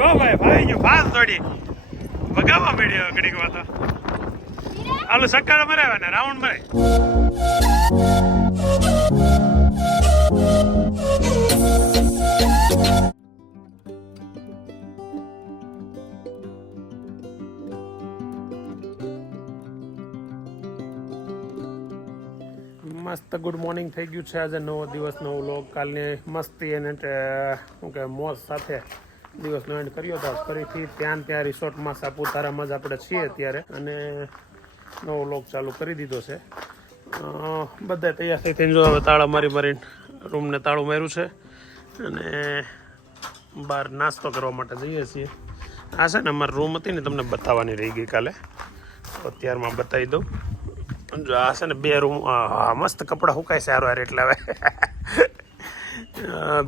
ગયું હો ભાઈ, ભાઈ ગયું ફાસ્ટ થોડી ભગાવવા મળ્યો ઘડીક વાત. હાલો સક્કર મરાવે ને રાઉન્ડ મરાય. મસ્ત ગુડ મોર્નિંગ થઈ ગયું છે. આજે નવો દિવસ, નવો વ્લોગ. કાલની મસ્તી અને શું કે મોજ સાથે દિવસનો એન્ડ કર્યો હતો. ફરીથી ત્યાં રિસોર્ટમાં સાપુતારામાં જ આપણે છીએ અત્યારે, અને નવો વ્લોગ ચાલુ કરી દીધો છે. બધા તૈયાર થઈ થઈને જો હવે તાળા મારીને રૂમને તાળું માર્યું છે, અને બહાર નાસ્તો કરવા માટે જઈએ છીએ. આ છે ને અમારી રૂમ હતી ને, તમને બતાવવાની રહી ગઈ કાલે, તો અત્યારમાં બતાવી દઉં. જો આ છે ને 2 રૂમ, મસ્ત કપડાં સુકાય સારો યાર, એટલે હવે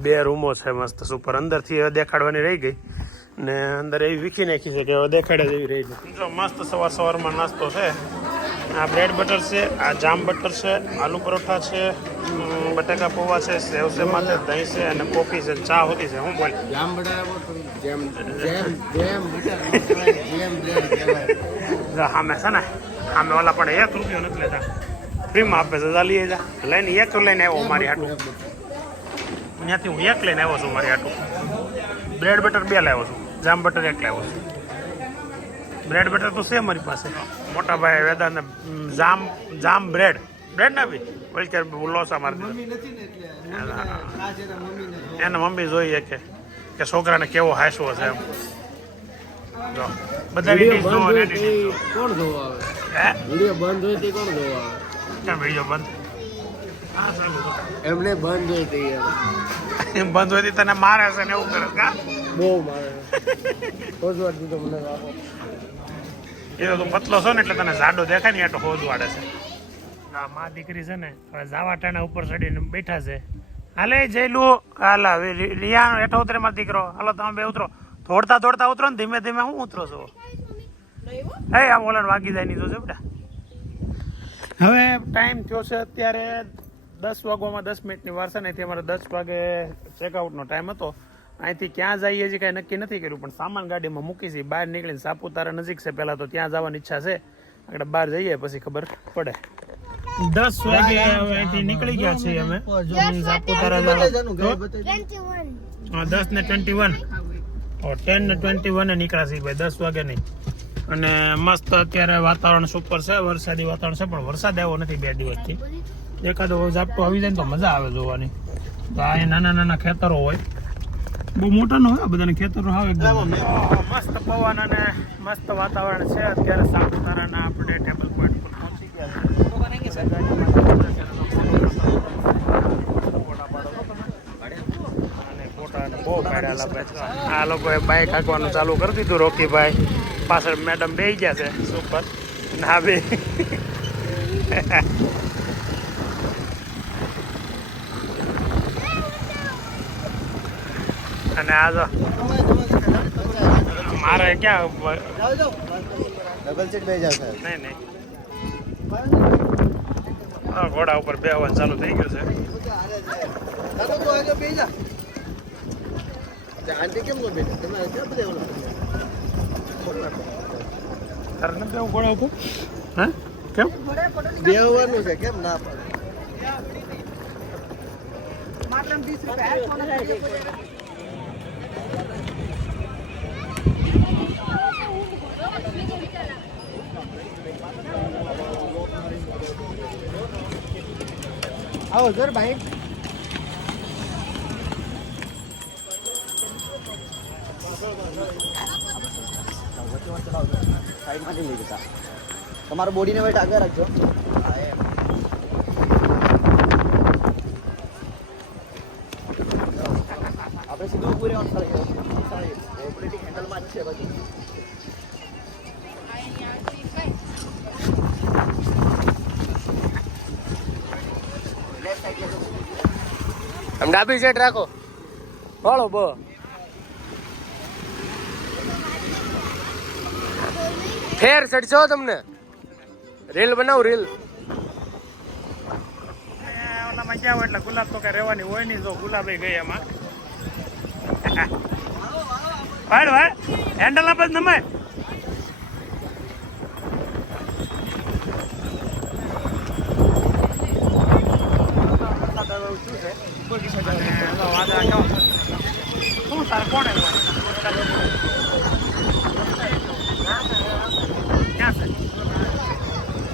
2 રૂમો છે મસ્ત સુપર. અંદરથી હવે દેખાડવાની રહી ગઈ ને અંદર એવી વીખી નાખી છે કે હવે દેખાડે જેવી રહી ગઈ. જો મસ્ત સવારમાં નાસ્તો છે. આ બ્રેડ બટર છે, આ જામ બટર છે, આલુ પરોઠા છે, બટાકા પૌવા છે, સેવ સેમાં છે, દહીં છે અને કોફી છે, ચા હોતી છે. હું બોલ જામ બટાકા સામે છે ને, આમે ઓલા પણ 1 રૂપિયો નથી લેતા, ફ્રીમાં આપે છે. લઈએ જા લઈને 1 લઈને આવ્યો મારી હાટું. ત્યાંથી હું 1 લઈને આવ્યો છું મારી હાટું. બ્રેડ બટર 2 લાવ્યો છું, જામ બટર 1 લાવ્યો છું. બ્રેડ બટર તો છે મારી પાસે. મોટા ભાઈ વેદાંત જામ બ્રેડ ના બી વલકેર લોસા મારી એને મમ્મી જોઈએ કે છોકરાને કેવો હાસવો છે એમ. જો બધાની ડીશ જોવો ને કોણ જોવા આવે? હે વિડિયો બંધ હોય તે કોણ જોવા આવે? કેમ વિડિયો બંધ? એમને બંધ હોય તે બંધ હોય તને મારે છે ને એવું કરે કા? બહુ મારે હોજવાડ દીધો મને આપો. એ તો તું પતલો છો ને એટલે તને જાડો દેખાય ને એટલે હોજ વાડે છે. આ મા દીકરી છે ને હવે જાવા ટાણા ઉપર ચડીને બેઠા છે. હાલે જઈલું હાલા રિયા હેઠો ઉતરે મારો દીકરો. હાલો તમે 2 ઉતરો. દોડતા ઉતરો ને ધીમે ધીમે હું ઉતરો છો? હે આમ ઓલાને વાગી જાય નહીં તો બેટા. હવે ટાઈમ થયો છે અત્યારે 10 વાગવામાં 10 મિનિટની વાર છે ને. અહીંથી અમારે 10 વાગે ચેકઆઉટનો ટાઈમ હતો. અહીંથી ક્યાં જઈએ છીએ કાંઈ નક્કી નથી કર્યું, પણ સામાન ગાડીમાં મૂકી છે. બહાર નીકળીને સાપુતારા નજીક છે, પહેલાં તો ત્યાં જવાની ઈચ્છા છે. આગળ બહાર જઈએ પછી ખબર પડે. 10 વાગે અહીંથી નીકળી ગયા છીએ અમે સાપુતારા. 10 ને 21 10 ને 21 નીકળ્યા છીએ ભાઈ, 10 વાગે નહીં. અને મસ્ત અત્યારે વાતાવરણ સુપર છે, વરસાદી વાતાવરણ છે, પણ વરસાદ આવ્યો નથી 2 દિવસથી. એકાદો ઝાપટો આવી જાય ને તો મજા આવે જોવાની. તો આ નાના ખેતરો હોય, બહુ મોટા ન હોય, બધાને ખેતરો આવે એકદમ મસ્ત પવન અને મસ્ત વાતાવરણ છે. અત્યારે સાપુતારાના આપણે ટેબલ પોઈન્ટ પર પહોંચી ગયા છે. બહુ પાડ્યા આ લોકોએ બાઇક હાંકવાનું ચાલુ કરી દીધું. રોકીભાઈ પાછળ મેડમ બેસી ગયા છે સુપર ના બે. અને આ જો મારે ક્યાં ડબલ સીટ બે જશે. નહીં ઘોડા ઉપર બેહવાનું ચાલુ થઈ ગયું છે. આંટી કેમ નો બેઠા? તમે ક્યાં બધા તારે નથી બેવું ઘોડા ઉપર? હા કેમ બેહવાનું છે? કેમ ના પડે? આવો સર બાઈક સાઈડમાંથી લઈ જતા. તમારા બોડીને વેટ આગળ રાખજો. આપણે સીધું ઉભું રહેવાનું. ઓપરેટિંગ હેન્ડલમાં જ છે બધું. આમ ડાબી સાઈડ રાખો. વાળો બો ફેર ચડશો તમને. રીલ બનાવું રીલ. ઓલામાં ક્યાં હોય એટલે ગુલાબ તો કઈ રહેવાની હોય નહીં. જો ગુલાબ ગઈ એમાં ભાઈ ભાઈ હેન્ડલ આપે જ નમાય શું તારે કોણ ક્યાં છે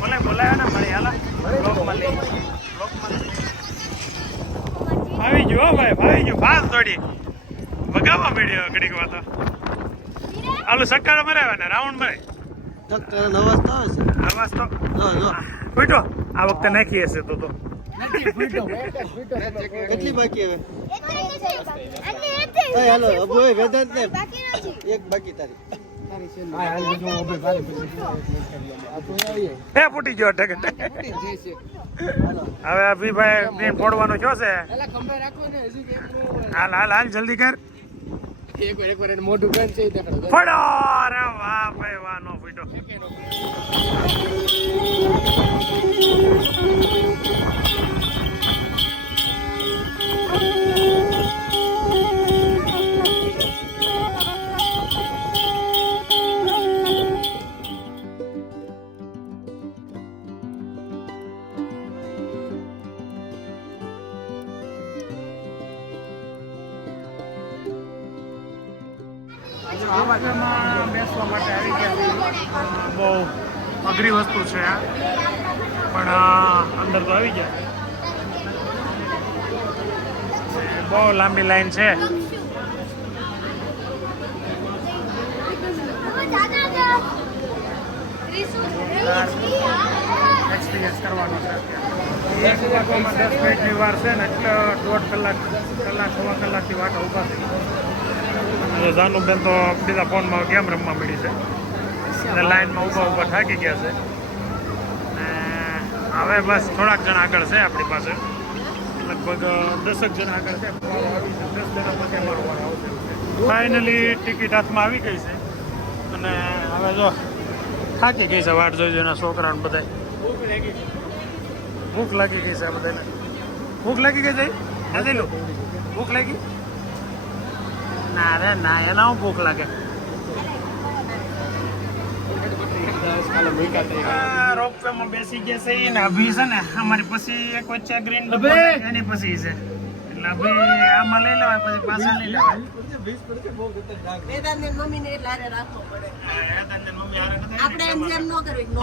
બોલાવ્યા ને મારી હાલા આવી ગયો હો ભાઈ આવી ગયો ફાસ્ટ દોડી ભગાવવા મળ્યો ઘડીક વાતો આલું સક્કર મરાવ્યા ને રાઉન્ડ મરે આવાજ તો ફૂટો આ વખતે નાખી હશે તો કેટલી બાકી હવે હાલો અબોય વેદાંત ને એક બાકી તારી એ ફૂટી ગયો ઠેક હવે અભિભાઈ પ્લેન ફોડવાનો છો છે હાલ હાલ હાલ જલ્દી કર મોટું ગન છે ફોડો અરે વાહ ભાઈ વાહ નો ફૂટો બેસવા માટે આવી ગયા બહુ અઘરી વસ્તુ છે આ પણ અંદર તો આવી ગયા બહુ લાંબી લાઈન છે એક્સપિરિયન્સ કરવાનો છે એક વાગવામાં 10 મિનિટની વાર છે ને એટલે 1.5 કલાક સવા કલાકથી વાટ ઊભા થઈ જાનુબેન તો બીજા ફોનમાં ગેમ રમવા મળી છે અને લાઈનમાં ઊભા થાકી ગયા છે હવે બસ થોડાક જણ આગળ છે આપણી પાસે લગભગ 10 જણ આગળ છે 10 જણા પછી અમારો વારો આવશે ફાઇનલી ટિકિટ હાથમાં આવી ગઈ છે અને હવે જો થાકી ગઈ છે વાટ જોઈ એના છોકરાને બધા ભૂખ લાગી ગઈ છે આ બધાને ભૂખ લાગી ગઈ છે ભૂખ લાગી ના રે ના એના હું ભૂખ લાગે રોપવે માં બેસી ગયા છે ને અભી છે ને અમારી પછી એક વચ્ચે ગ્રીન એની પછી છે એટલે અભી આમાં લઈ લેવાય પછી પાછા લઈ લેવાય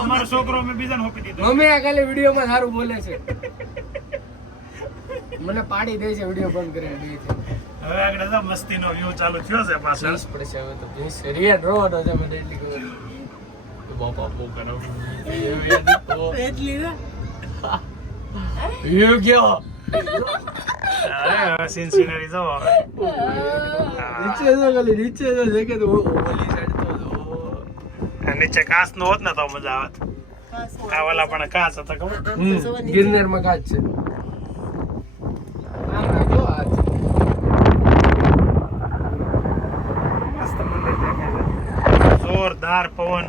અમારો છોકરો મેં બીજાને હોપી દીધો મમ્મી આ કાલે વિડીયોમાં સારું બોલે છે મને પાડી દે છે વિડીયો બંધ કરી દે છે હવે આગળ તો મસ્તીનો વ્યૂ ચાલુ થયો છે પાછળ પડશે હવે તો ભેંસ રિયલ રોવાનો છે મને એટલી ખબર બાપા બહુ કરો એટલી ને યુ ગયો અરે સિન્સિનરી જો નીચે જો ખાલી નીચે જો દેખે તો ઓલી સાઈડ તો નીચે કાચ નો હોત ને તો મજા આવત આ વાલા પણ કાચ હતા ખબર ગિરનાર માં કાચ છે જોરદાર પવન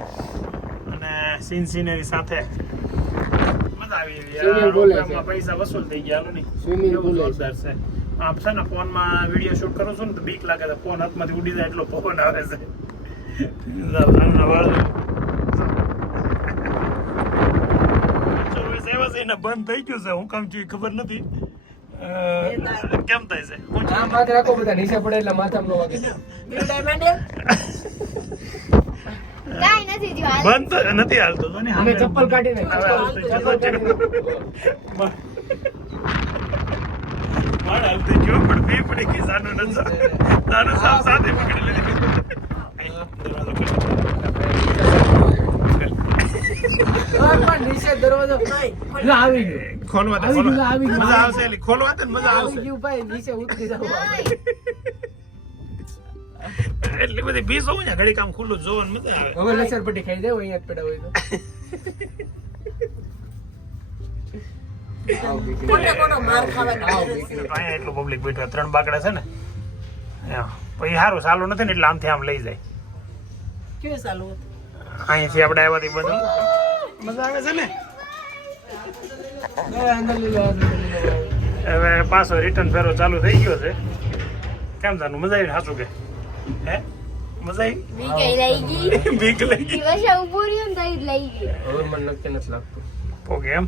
અને સિન્સિનરી સાથે મજા આવી એવી પૈસા વસૂલ થઈ ગયા જોરદાર છે આમ છે ને ફોનમાં વિડીયો શૂટ કરું છું ને તો બીક લાગે છે ફોન હાથમાંથી ઉડી જાય એટલો પવન આવે છે બંધ થઈ ગયું છે હું કામ છે ખબર નથી કેમ થાય છે માથે રાખો બધા નીચે પડે એટલે માથામાં નો વાગે બંધ તો નથી હાલતો અમે ચપ્પલ કાઢી હાલતી જો પણ ફી પડી ગઈ સાનું સાફ સાથે પકડી લીધી નીચે દરવાજો આવી ગયો ખોલવા દે મજા આવશે એલી ખોલવા દે મજા આવશે ગયું ભાઈ નીચે ઉતરી જાવ એટલી બધી ભીસ હોય ને ઘડી કામ ખુલ્લું જોવાનું મજા આવે હવે લસર પટ્ટી ખાઈ દે અહીંયા જ પેડા હોય તો અહીંયા એટલું પબ્લિક બેઠું 3 બાકડા છે ને પછી સારું ચાલુ નથી ને એટલે આમથી આમ લઈ જાય કેવું ચાલુ અહીંથી આપણે આવ્યાથી બધું મજા આવે છે ને હવે પાછો રિટર્ન ફેરો ચાલુ થઈ ગયો છે કેમ તાનું મજા આવી સાચું કે હે મજા બી કઈ લઈ ગઈ આવી બીક લાગી દિવસ ઉભો રહ્યો ને તો ઈ જ લઈ ગઈ હવે મને નક્કી નથી લાગતું. પોગે એમ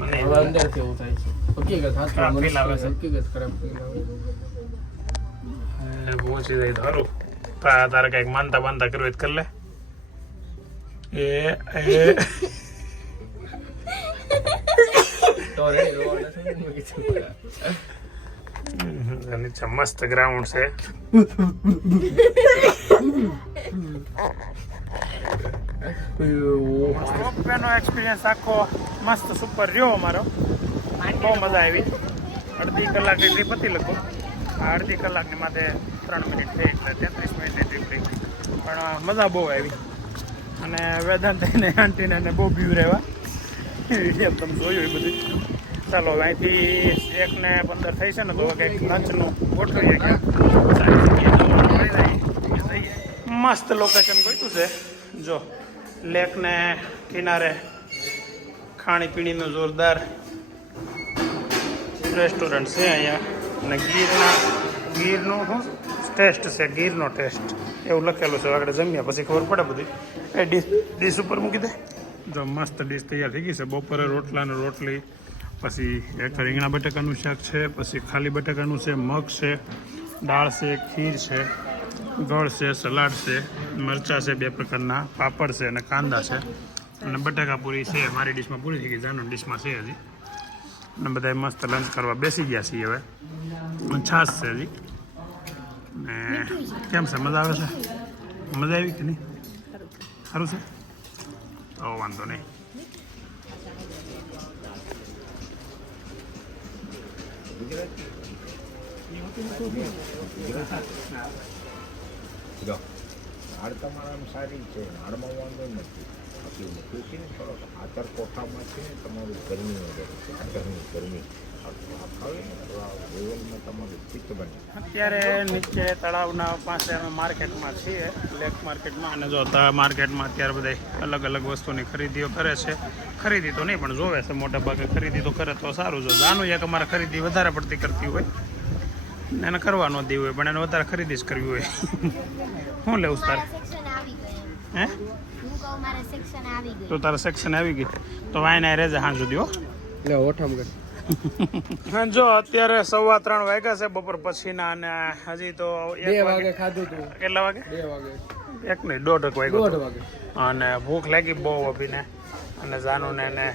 મને હવે અંદરથી એવું થાય છે. હકીકત હાચું ખરાબ મને feel આવે છે. હકીકત ખરાબ feel આવે. પહોંચી જાય તો સારું તારે કઈક માનતા બાનતા કરવી હોય તો કર લે તો રે રોવાના છે ને મેં કીધું. નીચે મસ્ત ગ્રાઉન્ડ છે રોપવેનો એક્સપિરિયન્સ આખો મસ્ત સુપર રહ્યો અમારો બહુ મજા આવી અડધી કલાકની ટ્રીપ હતી લગભગ આ અડધી કલાકની માથે 3 મિનિટ થઈ એટલે 33 મિનિટની ટ્રીપ થઈ પણ મજા બહુ આવી અને વેદાંતને આંટીને એને બહુ બીવ રહેવા એમ તમે જોયું એ બધું ચાલો હવે અહીંથી 1:15 થઈ છે ને તો કંઈક લંચનું ગોઠવીએ ક્યાં મસ્ત લોકેશન ગોઠવું છે જો લેકને કિનારે ખાણીપીણીનું જોરદાર રેસ્ટોરન્ટ છે અહીંયા અને ગીરનું શું ટેસ્ટ છે ગીરનો ટેસ્ટ એવું લખેલું છે આગળ જમ્યા પછી ખબર પડે બધી એ ડીશ ઉપર મૂકી દે જો મસ્ત ડીશ તૈયાર થઈ ગઈ છે બપોરે રોટલાને રોટલી પછી એક રીંગણા બટાકાનું શાક છે પછી ખાલી બટાકાનું છે મગ છે દાળ છે ખીર છે ગોળ છે સલાડ છે મરચાં છે 2 પ્રકારના પાપડ છે અને કાંદા છે અને બટાકા પૂરી છે મારી ડીશમાં પૂરી થઈ ગઈ જાનો ડીશમાં છે હજી અને બધા મસ્ત લંચ કરવા બેસી ગયા છીએ હવે છાશ છે હજી ને કેમ છે મજા આવે છે મજા આવી કે નહીં સારું છે તો વાંધો નહીં જો હાડ તમારા સારી છે હાડમાં વાંધો નથી બાકી મૂક્યું છે ને થોડોક આતર કોઠામાં છે ને તમારું ગરમી વધે છે ગરમી આવે ને તો આ લેવલમાં તમારું ચિત્ત બને અત્યારે નીચે તળાવના પાસે અમે માર્કેટમાં છીએ લેક માર્કેટમાં અને જો માર્કેટમાં અત્યારે બધા અલગ અલગ વસ્તુની ખરીદીઓ કરે છે ખરીદી તો નહીં પણ જોવે છે મોટા ભાગે ખરીદી તો કરે તો સારું જો જાનું એક અમારે ખરીદી વધારે પડતી કરતી હોય એને કરવા ન દેવું હોય પણ એને વધારે ખરીદી જ કરવી હોય શું લેવું તારે હે તો તારા સેક્શન આવી ગઈ તો વાયના રેજે હાં સુધી હો લે ઓઠામ કર. જો અત્યારે 3:15 વાગ્યા છે બપોર પછીના અને હજી તો 2 વાગે ખાધું તું. કેટલા વાગે 2 વાગે. 1 નહીં 1:30 વાગ્યો 1:30 વાગે. અને ભૂખ લાગી બહુ અભીને અને જાનુને ને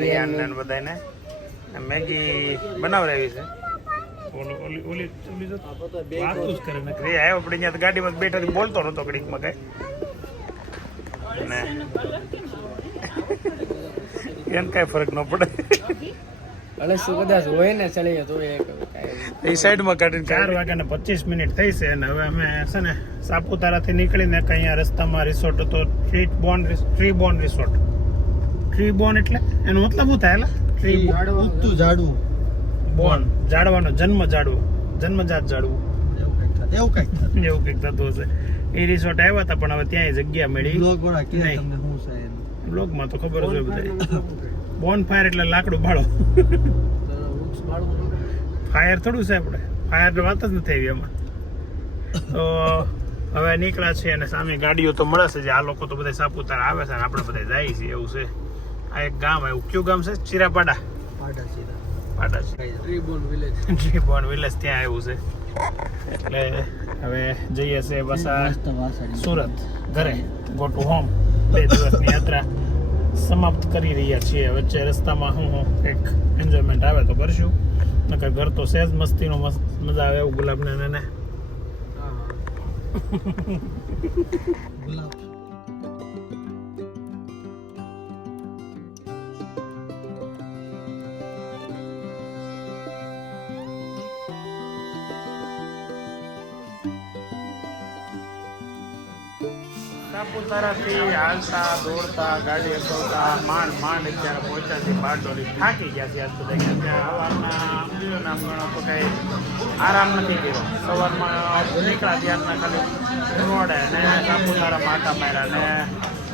રિયાનને ને બધાને મેગી બનાવરાવી છે ઓલી ઓલી ઓલી વાતું જ કરે ને રે આવ્યો આપણે અહીંયા ગાડીમાં બેઠો બોલતો નતો ઘડીકમાં કઈ અને એને કઈ ફરક ન પડે અલે શું કદાચ હોય ને ચલીએ તો એ સાઈડમાં કાઢીને 4 વાગ્યા ને 25 મિનિટ થઈ છે અને હવે અમે છે ને સાપુતારાથી નીકળીને અહીંયા રસ્તામાં રિસોર્ટ હતો tree Born resort tree Born એટલે એનો મતલબ શું થાય ટ્રી ઉત્તું ઝાડવું બોર્ન ઝાડવાનો જન્મજાત ઝાડવું એવું કઈક એવું કંઈક થતું હશે એ રિસોર્ટ આવ્યા હતા પણ હવે ત્યાં જગ્યા મળી બ્લોગમાં તો ખબર જ હોય બધા બોન ફાયર એટલે લાકડું બાળો ફાયર થોડું છે આપણે ફાયર વાત જ નથી આવી એમાં તો હવે નીકળ્યા છે અને સામે ગાડીઓ તો મળે છે જે આ લોકો તો બધા સાપુતારા આવે છે અને આપણે બધા જાય છે એવું છે આ એક ગામ આવ્યું કયું ગામ છે ચિરાપાડા પાડા ટ્રીબોર્ન વિલેજ ત્યાં આવ્યું છે એટલે હવે જઈએ છે બસ સુરત ઘરે ગો ટુ હોમ 2 દિવસની યાત્રા સમાપ્ત કરી રહ્યા છીએ વચ્ચે રસ્તામાં હું એક એન્જોયમેન્ટ આવે તો કરશું નકર ઘર તો સહેજ મસ્તીનો મજા આવે એવું ગુલાબને એને ગુલાબ સાપુતારાથી હાલતા દોડતા ગાડી અટકાવતા માંડ અત્યારે પહોંચ્યા છે બારડોલી થાકી ગયા છે આજ બધા ત્યાં સવારના નામ ગણો તો કંઈ આરામ નથી કર્યો સવારમાં નીકળ્યા ત્યારના ખાલી રોડે ને સાપુતારા માટા માર્યા ને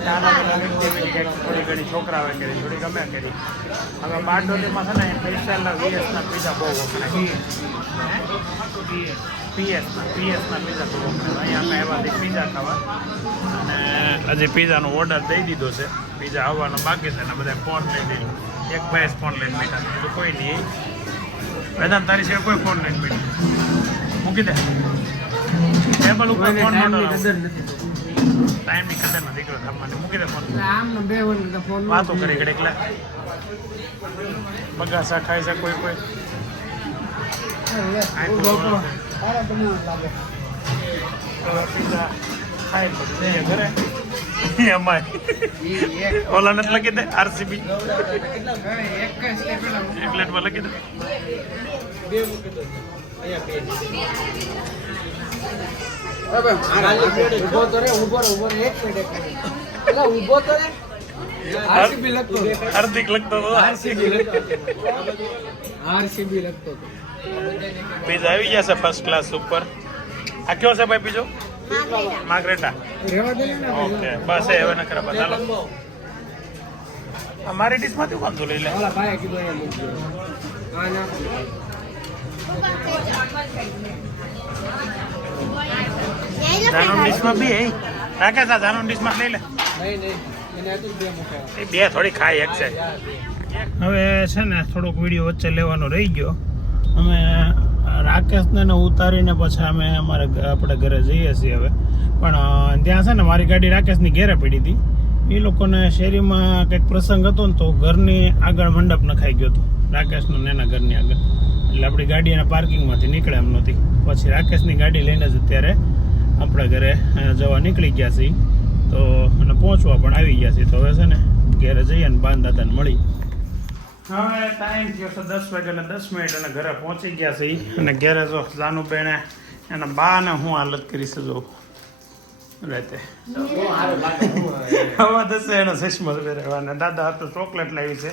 નાના બધા એક્ટિવિટી થોડી ઘણી છોકરાઓએ કરી થોડી ગમે કરી હવે બારડોલીમાં છે ને સ્પેશિયલ VS ના પીઝા બહુ વખણાય પીએસના પીઝા તો અહીંયા અમે આવ્યા પીઝા ખાવા અને હજી પીઝાનો ઓર્ડર દઈ દીધો છે. પીઝા આવવાનો બાકી છે ને બધા ફોન લઈ દઈ. એક ભાઈ ફોન લઈને બેઠા છે, બીજું કોઈ નહીં. વેદાંત તારી સિવાય કોઈ ફોન લઈને બેઠું મૂકી દે. ટેબલ ઉપર ફોન ટાઈમની કદર નથી દીકરો થવાની. મૂકી દે ફોન. વાતો કરી ઘડીક લે. બગાસા ખાય છે કોઈ કોઈ. પીઝા ખાઈ પછી ઘરે અમારે ઓલા નથી લખી દે આરસીબી એક પ્લેટમાં લખી દે. હાર્દિક લખતો હતો. પીઝા આવી ગયા છે ફર્સ્ટ ક્લાસ ઉપર. આ કયો છે ભાઈ પીઝો? માર્ગરેટા. ઓકે બસ હવે ન ખરાબ. ચાલો અમારી ડીશમાંથી કોણ તો લઈ લે. જાનો ડીશમાં બી રાખે છે. જાનો ડીશમાં લઈ લે. એ બે થોડી ખાઈ એક છે. હવે છે ને થોડોક વિડીયો વચ્ચે લેવાનો રહી ગયો. અમે રાકેશને ઉતારીને પછી અમે આપણે ઘરે જઈએ છીએ હવે. પણ ત્યાં છે ને મારી ગાડી રાકેશની ઘેરે પડી હતી. એ લોકોને શેરીમાં કંઈક પ્રસંગ હતો ને તો ઘરની આગળ મંડપ નખાઈ ગયો હતો રાકેશનું ને એના ઘરની આગળ. એટલે આપણી ગાડી એના પાર્કિંગમાંથી નીકળે એમ નહોતી. પછી રાકેશની ગાડી લઈને જ અત્યારે આપણા ઘરે જવા નીકળી ગયા છીએ. તો અને પહોંચવા પણ આવી ગયા છીએ. તો હવે છે ને ઘરે જઈએ ને બાન દાદાને મળી. હવે ટાઈમ થયો છે 10 વાગ્યાને 10 મિનિટ અને ઘરે પહોંચી ગયા છે. અને ઘરે જો જાનુબેને એના બાને હું હાલત કરી છે જો રાતે. હવે દસે એનો ચશ્મા પહેરવાના. દાદા હતો ચોકલેટ લાવી છે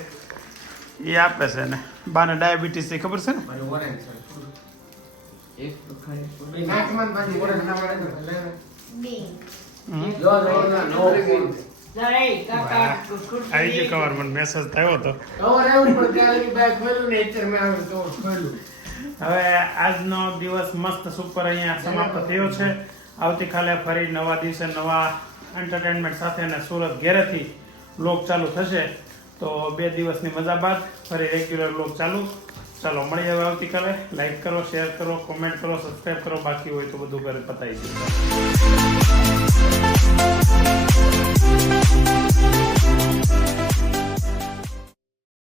એ આપે છે ને. બાને ડાયાબિટીસ છે ખબર છે ને. આવી ગયો કવર. મને મેસેજ થયો હતો. હવે આજનો દિવસ મસ્ત સુપર અહીંયા સમાપ્ત થયો છે. આવતીકાલે ફરી નવા દિવસે નવા એન્ટરટેનમેન્ટ સાથે અને સુરત ઘેરેથી વ્લોગ ચાલુ થશે. તો 2 દિવસની મજા બાદ ફરી રેગ્યુલર વ્લોગ ચાલુ. ચાલો મળીએ હવે આવતીકાલે. લાઈક કરો, શેર કરો, કોમેન્ટ કરો, સબસ્ક્રાઈબ કરો. બાકી હોય તો બધું ઘરે પતાવી દો.